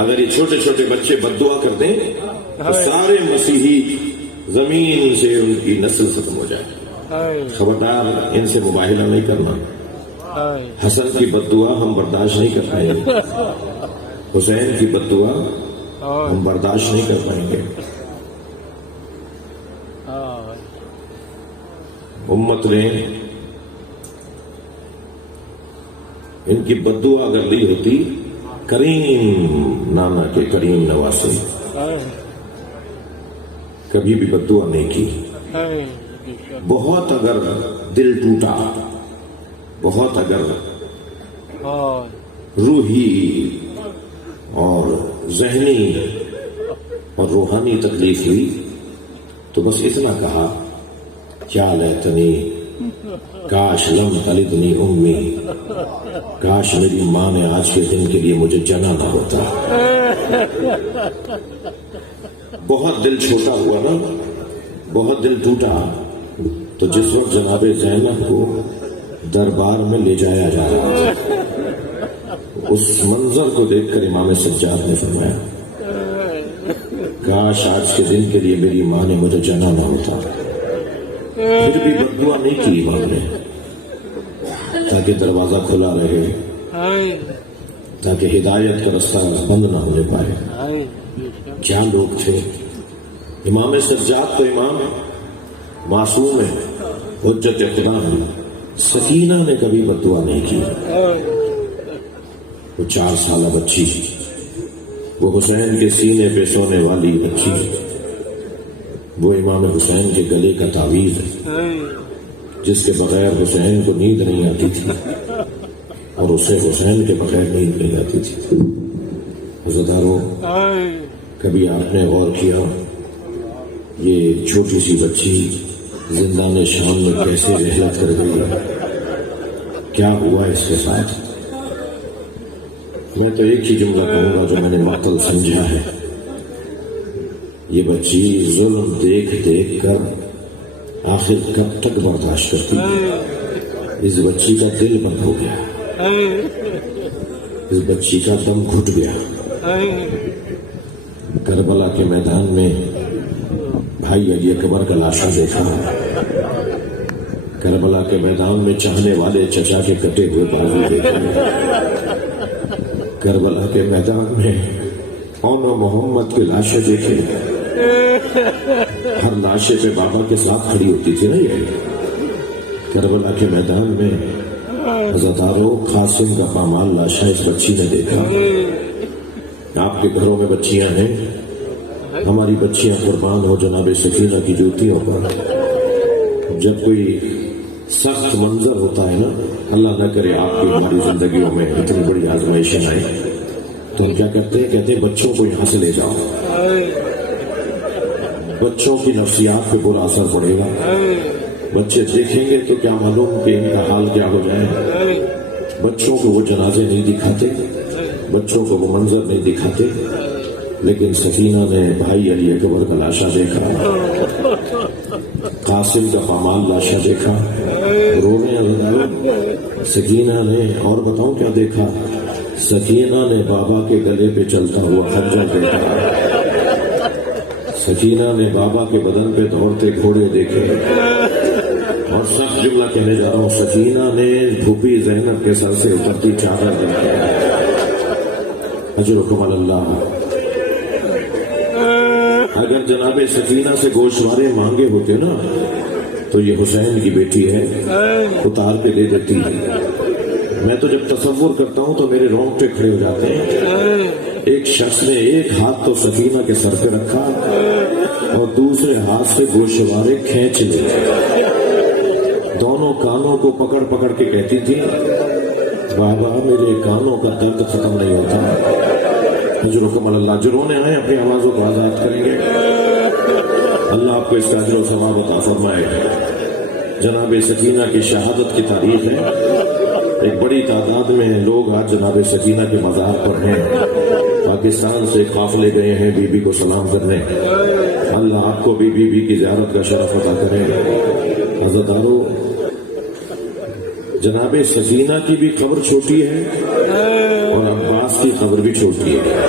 اگر یہ چھوٹے چھوٹے بچے بد دعا کر دیں تو سارے مسیحی زمین سے ان کی نسل ختم ہو جائے. خبردار ان سے مباہلہ نہیں کرنا. حسن کی بد دعا ہم برداشت نہیں کر پائیں گے, حسین کی بد دعا ہم برداشت نہیں کر پائیں گے. امت نے ان کی بد دعا اگر لی ہوتی, کریم نانا کے کریم نواسے کبھی بھی بد دعا نہیں کی. بہت اگر دل ٹوٹا, بہت اگر روحی اور ذہنی اور روحانی تکلیف ہوئی تو بس اتنا کہا, کیا لیتنی کاش لم تلدنی امی, کاش میری ماں نے آج کے دن کے لیے مجھے جنا نہ ہوتا. بہت دل چھوٹا ہوا نا, بہت دل ٹوٹا. تو جس وقت جناب زینب کو دربار میں لے جایا جا رہا تھا, اس منظر کو دیکھ کر امام سجاد نے فرمایا, کاش آج کے دن کے لیے میری ماں نے مجھے جنا نہ ہوتا. پھر بھی بد دعا نہیں کی امام نے, تاکہ دروازہ کھلا رہے, تاکہ ہدایت کا رستہ بند نہ ہونے پائے. کیا لوگ تھے. امام سجاد تو امام معصوم ہے, حجت اقتدار ہے. سکینہ نے کبھی بد دعا نہیں کی. وہ 4 سالہ بچی, وہ حسین کے سینے پہ سونے والی بچی, وہ امام حسین کے گلے کا تعویذ ہے جس کے بغیر حسین کو نیند نہیں آتی تھی اور اسے حسین کے بغیر نیند نہیں آتی تھی. عزیزانو, کبھی آپ نے غور کیا یہ چھوٹی سی بچی زندان شام میں کیسے رحلت کر گئی ہے, کیا ہوا اس کے ساتھ؟ میں تو ایک ہی جملہ کہوں گا جو میں نے مقتل سمجھا ہے, یہ بچی ظلم دیکھ دیکھ کر آخر کب تک برداشت کرتی ہے. اس بچی کا دل بند ہو گیا, اس بچی کا دم گھٹ گیا. کربلا کے میدان میں بھائی علی اکبر کا لاشا دیکھا, کربلا کے میدان میں چاہنے والے چچا کے کٹے ہوئے بازو دیکھے, کربلا کے میدان میں اون و محمد کے لاشیں دیکھے. ہر لاشے پہ بابا کے ساتھ کھڑی ہوتی تھی نا یہ. کربلا کے میدان میں ہزاروں قاسم کا پامال لاشا اس بچی نے دیکھا. آپ کے گھروں میں بچیاں ہیں, ہماری بچیاں قربان ہو جناب سکینہ کی جوتیوں پر. جب کوئی سخت منظر ہوتا ہے نا, اللہ نہ کرے آپ کی ہماری زندگیوں میں اتنی بڑی آزمائشیں آئیں, تو ہم کیا کرتے ہیں, کہتے ہیں بچوں کو یہاں سے لے جاؤ, بچوں کی نفسیات پہ برا اثر پڑے گا. بچے دیکھیں گے تو کیا معلوم کہ ان کا حال کیا ہو جائے. بچوں کو وہ جنازے نہیں دکھاتے, بچوں کو وہ منظر نہیں دکھاتے. لیکن سکینہ نے بھائی علی اکبر کا لاشا دیکھا, قاسم کا پامال لاشا دیکھا, رونے لگا. سکینہ نے اور بتاؤں کیا دیکھا, سکینہ نے بابا کے گلے پہ چلتا ہوا خنجر دیکھا. سکینہ نے بابا کے بدن پہ دوڑتے گھوڑے دیکھے. اور سخت جملہ کہنے جا رہا ہوں, سکینہ نے پھوپھی زینب کے سر سے اترتی چادر دیکھی. اجرکم اللہ. اگر جناب سکینہ سے گوشوارے مانگے ہوتے نا تو یہ حسین کی بیٹی ہے, اتار کے دے دیتی. میں تو جب تصور کرتا ہوں تو میرے رونگٹے کھڑے ہو جاتے ہیں. ایک شخص نے ایک ہاتھ تو سکینہ کے سر پہ رکھا اور دوسرے ہاتھ سے گوشوارے کھینچ لیے. دونوں کانوں کو پکڑ پکڑ کے کہتی تھی, بابا میرے کانوں کا درد ختم نہیں ہوتا. اجرکم اللہ. جو رونے آئے اپنی آوازوں کو آزاد کریں گے, اللہ آپ کو اس کا اجر و ثواب عطا فرمائے. جناب سکینہ کی شہادت کی تاریخ ہے. ایک بڑی تعداد میں لوگ آج جناب سکینہ کے مزار پر ہیں. پاکستان سے قافلے گئے ہیں بی بی کو سلام کرنے. اللہ آپ کو بھی بی بی کی زیارت کا شرف عطا کرے. عزیزانو, جناب سکینہ کی بھی قبر چھوٹی ہے اور عباس کی قبر بھی چھوٹی ہے.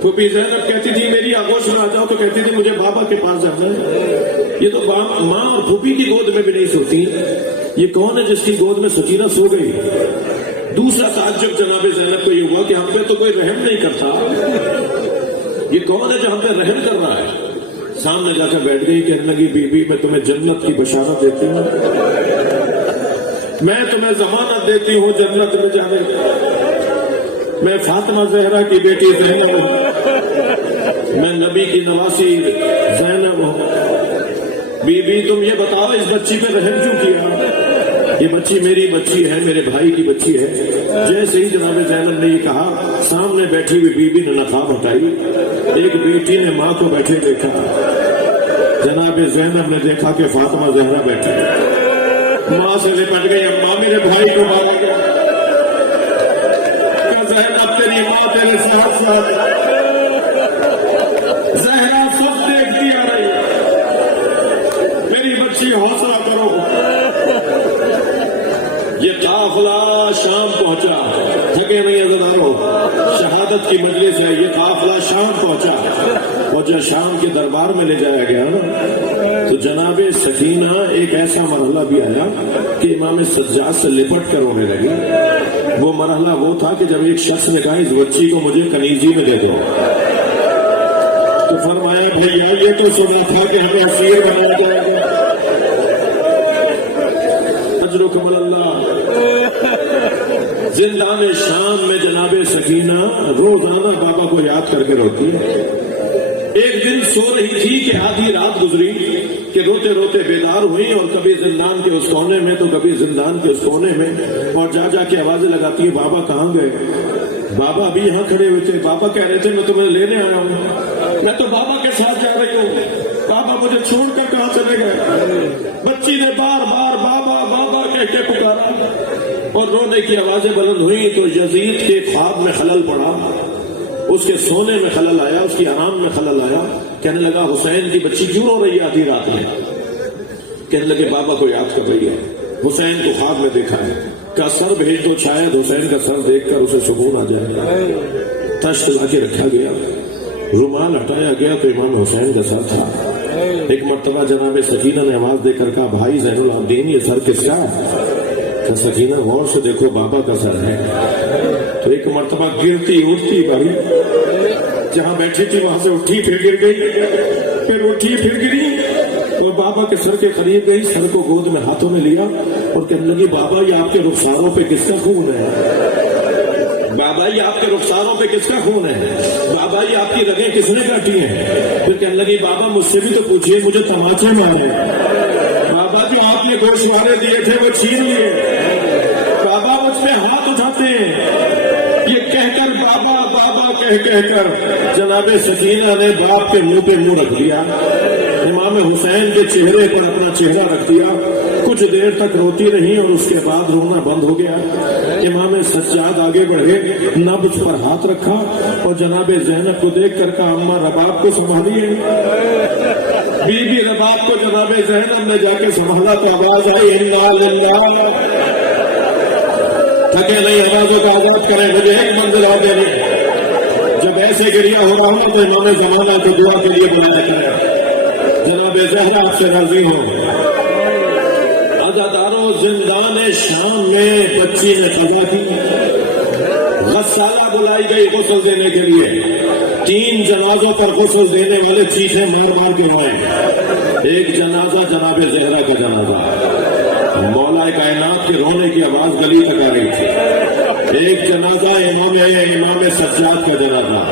پھوپھی زینب کہتی تھی میری آغوش میں آ جاؤ تو کہتی تھی مجھے بابا کے پاس جانا ہے. یہ تو ماں اور پھوپھی کی گود میں بھی نہیں سوتی. یہ کون ہے جس کی گود میں سکینہ سو گئی؟ دوسرا تعجب جناب زینب کو یہ ہوا کہ ہم پہ تو کوئی رحم نہیں کرتا. یہ کون ہے جو ہم پہ رحم کر رہا ہے؟ سامنے جا کر بیٹھ گئی. کہنے لگی بی بی میں تمہیں جنت کی بشارت دیتی ہوں, میں تمہیں ضمانت دیتی ہوں جنت میں جانے. میں فاطمہ زہرا کی بیٹی زینب ہوں, میں نبی کی نواسی زینب ہوں. بی بی تم یہ بتاؤ اس بچی پہ رحم کیوں کیا؟ یہ بچی میری بچی ہے, میرے بھائی کی بچی ہے. جیسے ہی جناب زینب نے یہ کہا, سامنے بیٹھی ہوئی بی بی نے نقاب ہٹائی. ایک بیٹی نے ماں کو بیٹھے دیکھا. جناب زینب نے دیکھا کہ فاطمہ زہرا بیٹھی, ماں سے لپٹ گئی. اماں میرے بھائی کو مارا گیا. زینب تیری ماں تیرے ساتھ ساتھ, زہرا سب دیکھتی آ رہی ہے, میری بچی حوصلہ کرو. یہ قافلہ شام پہنچا, تھکے نہیں عزیزانو, شہادت کی مجلس ہے. یہ قافلہ شام پہنچا اور جب شام کے دربار میں لے جایا گیا تو جناب سکینہ ایک ایسا مرحلہ بھی آیا کہ امام سجاد سے لپٹ کر رونے لگی. وہ مرحلہ وہ تھا کہ جب ایک شخص نے کہا اس بچی کو مجھے کنیزی میں دے دو, تو فرمایا بھیا یہ تو سنا تھا کہ ہمیں اسیر بنایا جائے گا. اجرکم اللہ. زندان شام میں جناب سکینہ روزانہ بابا کو یاد کر کے روتی ہے. ایک دن سو رہی تھی کہ آدھی رات گزری کہ روتے روتے بیدار ہوئی, اور کبھی زندان کے اس کونے میں تو کبھی زندان کے اس کونے میں, اور جا جا کے آوازیں لگاتی ہیں بابا کہاں گئے؟ بابا ابھی یہاں کھڑے ہوئے تھے. بابا کہہ رہے تھے میں تمہیں لینے آیا ہوں. میں تو بابا کے ساتھ جا رہی ہوں. بابا مجھے چھوڑ کر کہاں چلے گئے؟ بچی نے بار بار بابا بابا کہہ کے پکارا, اور رونے کی آوازیں بلند ہوئی تو یزید کے خواب میں خلل پڑا. اس کے سونے میں خلل آیا, اس کی آرام میں خلل آیا. کہنے لگا حسین کی بچی کیوں رو رہی ہے آدھی رات میں؟ کہنے لگے بابا کو یاد کر رہی ہے, حسین کو خواب میں دیکھا ہے. کا سر بھیج دو, شاید حسین کا سر دیکھ کر اسے سکون آ جائے. تشت لا کے رکھا گیا, رومال ہٹایا گیا تو امام حسین کا سر تھا. ایک مرتبہ جناب سکینہ نے آواز دے کر کہا بھائی زین العابدین یہ سر کس کا ہے؟ سکینہ غور سے دیکھو بابا کا سر ہے. تو ایک مرتبہ گرتی اٹھتی بھائی, جہاں بیٹھی تھی وہاں سے اٹھی پھر گر گئی, پھر اٹھی پھر گری, تو بابا کے سر کے قریب گئی, سر کو گود میں ہاتھوں میں لیا اور کہنے لگی بابا یہ آپ کے رخساروں پہ کس کا خون ہے؟ بابا یہ آپ کے رخساروں پہ کس کا خون ہے؟ بابا یہ آپ کی رگیں کس نے کاٹی ہیں؟ پھر کہنے لگی بابا مجھ سے بھی تو پوچھئے, مجھے تماچے مارے. بابا جو آپ نے گوشوارے دیے تھے وہ چھین لیے. بابا مجھ پہ ہاتھ اٹھاتے ہیں. یہ کہہ کر بابا بابا کہہ کر جناب سکینہ نے باپ کے منہ پہ منہ رکھ دیا. امام حسین کے چہرے پر اپنا چہرہ رکھ دیا. کچھ دیر تک روتی رہی اور اس کے بعد رونا بند ہو گیا. امام سجاد آگے بڑھے, نبض پر ہاتھ رکھا اور جناب زینب کو دیکھ کر کہا اماں رباب کو سنبھالیے. بی بی رباب کو جناب زینب نے جا کے سنبھالا تو آواز آئی انا للہ. تھکے نہیں, آوازوں کا آزاد کریں, مجھے ایک منزل آ گئی. جب ایسے گریا ہو رہا ہوں تو امام زمانہ کو دعا کے لیے بلایا کریں. جناب زہرا آپ سے راضی ہوں. عزاداروں زندان شام میں بچی نے قضا کی. غسالہ بلائی گئی غسل دینے کے لیے. 3 جنازوں پر غسل دینے والے چیخیں مار مار کے آئے. ایک جنازہ جناب زہرا کا جنازہ, مولا کائنات کے رونے کی آواز گلی تک آ رہی تھی. ایک جنازہ امام سجاد کا جنازہ,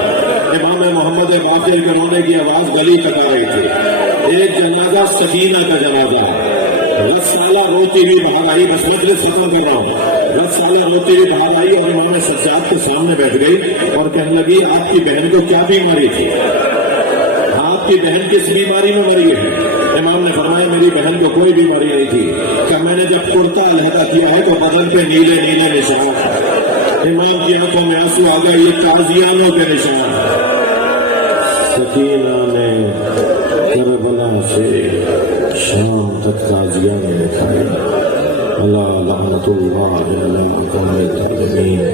امام محمد باقر کے رونے کی آواز گلی تک آ رہی تھی. ایک جنازہ سکینہ کا جنازہ. رسالہ روتی ہوئی باہر آئی, بس مجلس ختم کر رہا ہوں. رسالہ روتی ہوئی باہر آئی اور امام سجاد کے سامنے بیٹھ گئی اور کہنے لگی آپ کی بہن کو کیا بیماری تھی؟ آپ کی بہن کس بیماری میں مری ہے؟ امام نے فرمایا میری بہن کو کوئی بیماری نہیں تھی, کہ میں نے جب کرتا علیحدہ کیا ہے تو بدن پہ نیلے نیلے نشان. امام کی آنکھوں میں آنسو آ گئے, یہ قاضیانوں کے نشان. سکینہ نے کربلا سے شام تک قاضیان نے دکھایا. اللہ لعنت اللہ علی الظالمین.